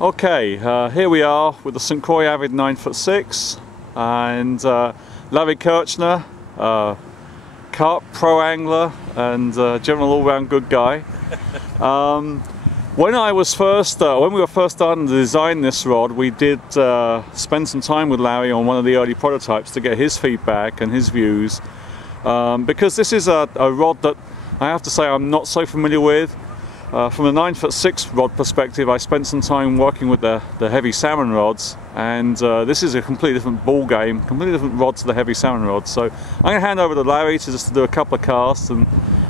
Okay, here we are with the Croix Avid 9'6" and Larry Kirchner, Carp Pro Angler and general all-round good guy. When we were first starting to design this rod, we did spend some time with Larry on one of the early prototypes to get his feedback and his views, because this is a rod that I have to say I'm not so familiar with. From a 9'6" rod perspective, I spent some time working with the heavy salmon rods, and this is a completely different ball game, completely different rod to the heavy salmon rods. So I'm going to hand over to Larry to just do a couple of casts and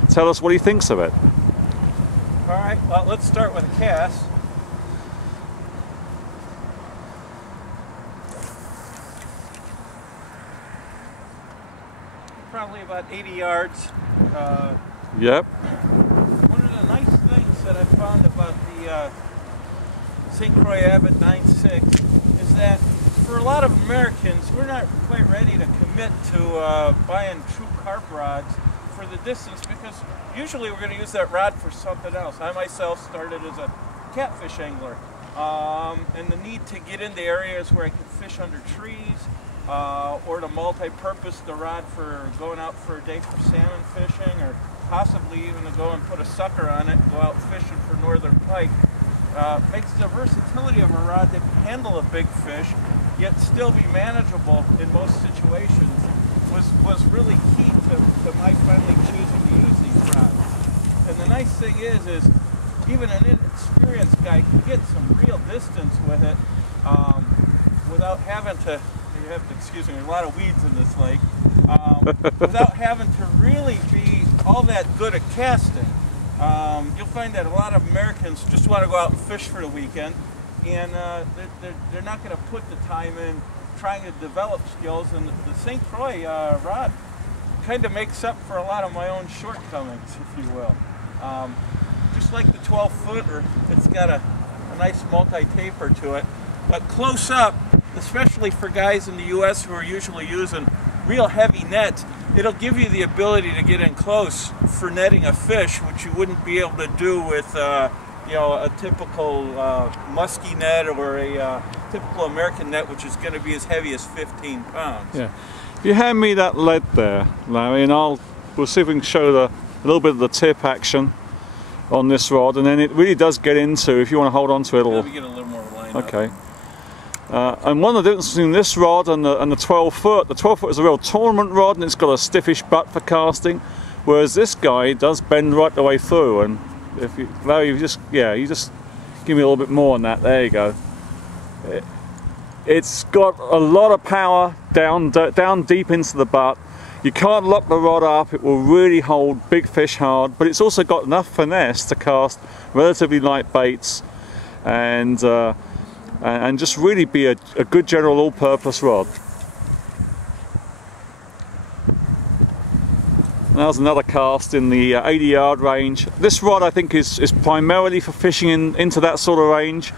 tell us what he thinks of it. Alright, well, let's start with a cast. Probably about 80 yards. Yep. One of the nice things that I found about the Croix Avid 9'6" is that for a lot of Americans, we're not quite ready to commit to buying true carp rods for the distance, because usually we're going to use that rod for something else. I myself started as a catfish angler, and the need to get into areas where I could fish under trees, or to multi-purpose the rod for going out for a day for salmon fishing, or possibly even to go and put a sucker on it and go out fishing for northern pike, makes the versatility of a rod that can handle a big fish yet still be manageable in most situations was really key to my finally choosing to use these rods. And the nice thing is even an inexperienced guy can get some real distance with it without having to, you have to excuse me, a lot of weeds in this lake, without having to really be all that good at casting. You'll find that a lot of Americans just want to go out and fish for the weekend, and they're not going to put the time in trying to develop skills, and the St. Croix rod kind of makes up for a lot of my own shortcomings, if you will. Just like the 12-footer, it's got a nice multi-taper to it, but close up, especially for guys in the U.S. who are usually using real heavy nets, it'll give you the ability to get in close for netting a fish, which you wouldn't be able to do with you know, a typical musky net or a typical American net, which is going to be as heavy as 15 pounds. Yeah. If you hand me that lead there, Larry, and we'll see if we can show a little bit of the tip action on this rod, and then it really does get into, if you want to hold on to it, Let me get a little more line okay. And one of the differences between this rod and the 12-foot, the 12-foot is a real tournament rod and it's got a stiffish butt for casting, whereas this guy does bend right the way through. And if you, Larry, you just give me a little bit more on that. There you go. It's got a lot of power down deep into the butt. You can't lock the rod up, it will really hold big fish hard, but it's also got enough finesse to cast relatively light baits and just really be a good general all-purpose rod. And that was another cast in the 80-yard range. This rod I think is primarily for fishing into that sort of range,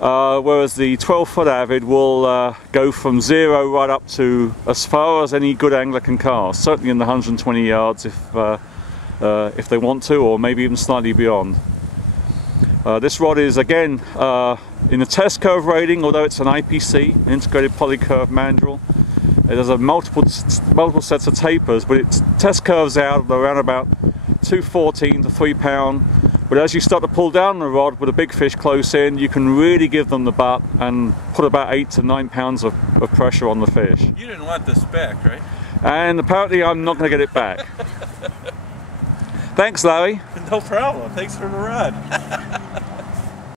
whereas the 12-foot Avid will go from 0 right up to as far as any good angler can cast, certainly in the 120 yards if they want to, or maybe even slightly beyond. This rod is again in the test curve rating, although it's an IPC, integrated polycurve mandrel. It has a multiple sets of tapers, but it test curves out around about 214 to 3 pound. But as you start to pull down the rod with a big fish close in, you can really give them the butt and put about 8 to 9 pounds of pressure on the fish. You didn't want this back, right? And apparently I'm not going to get it back. Thanks, Larry. No problem. Thanks for the rod.